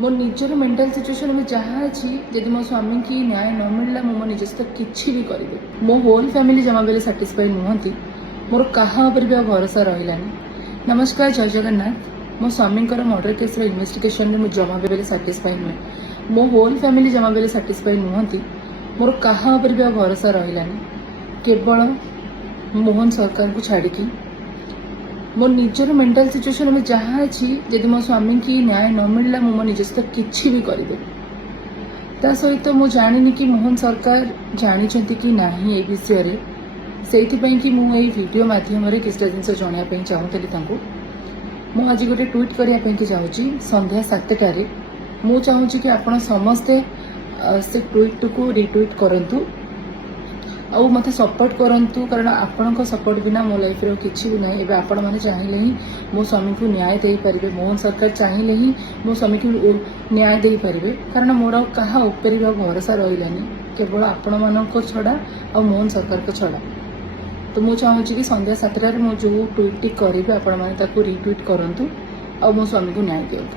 मो निजर mental situation में जहाँ अच्छी जदि मो स्वामी की न्याय न मिलला मो निज सहित किसी भी करेंगे मो होल फैमिली जमा बेले साटिस्फाई नुहति मोर कहा भी भरोसा रहिलानी। नमस्कार, जय जगन्नाथ। मो स्वामी मर्डर केस इन्वेस्टिगेशन में मुझे जमा बेले साटिस्फाई नुहे मो होल फैमिली जमा बेले साटिस्फाई नुहति मोर कहा भी भरोसा रहिलानी केवल मोहन सरकार को छाड़िकी मो निजर मेंटल सिचुएशन में जहाँ अच्छी जदि मो स्वामी की न्याय न मिलला मो निज सहित किसी भी करेंगे ता सहित मु जानी कि मोहन सरकार जानी कि नहीं ए विषय से कि मुझे वीडियो माध्यम किसी जिन जनवाई चाहूली मु आज गोटे ट्वीट करने चाहूँगी संध्या 7टारे मु चाहूँगी कि आपण समस्ते से ट्वीट को रिट्वीट करंतु आउ मत सपोर्ट करंतु कारण आपण सपोर्ट बिना मो लाइफ रो किछि भी नहीं। एबे आपण माने चाहिए ही मो स्वामी को न्याय दे पारिबे, मोहन सरकार चाहिए ही मो स्वामी को न्याय दे पारिबे कारण मोर कहा ऊपर भरोसा रहिलानी केवल आपण मानक छड़ा आ मोहन सरकार को छड़ा। तो मु चाहूँगी कि संध्या 7टारे मो जो ट्वीट करेंगे आपण माने ताको रिट्वीट करंतु आ मो स्वामी को न्याय दियंतु।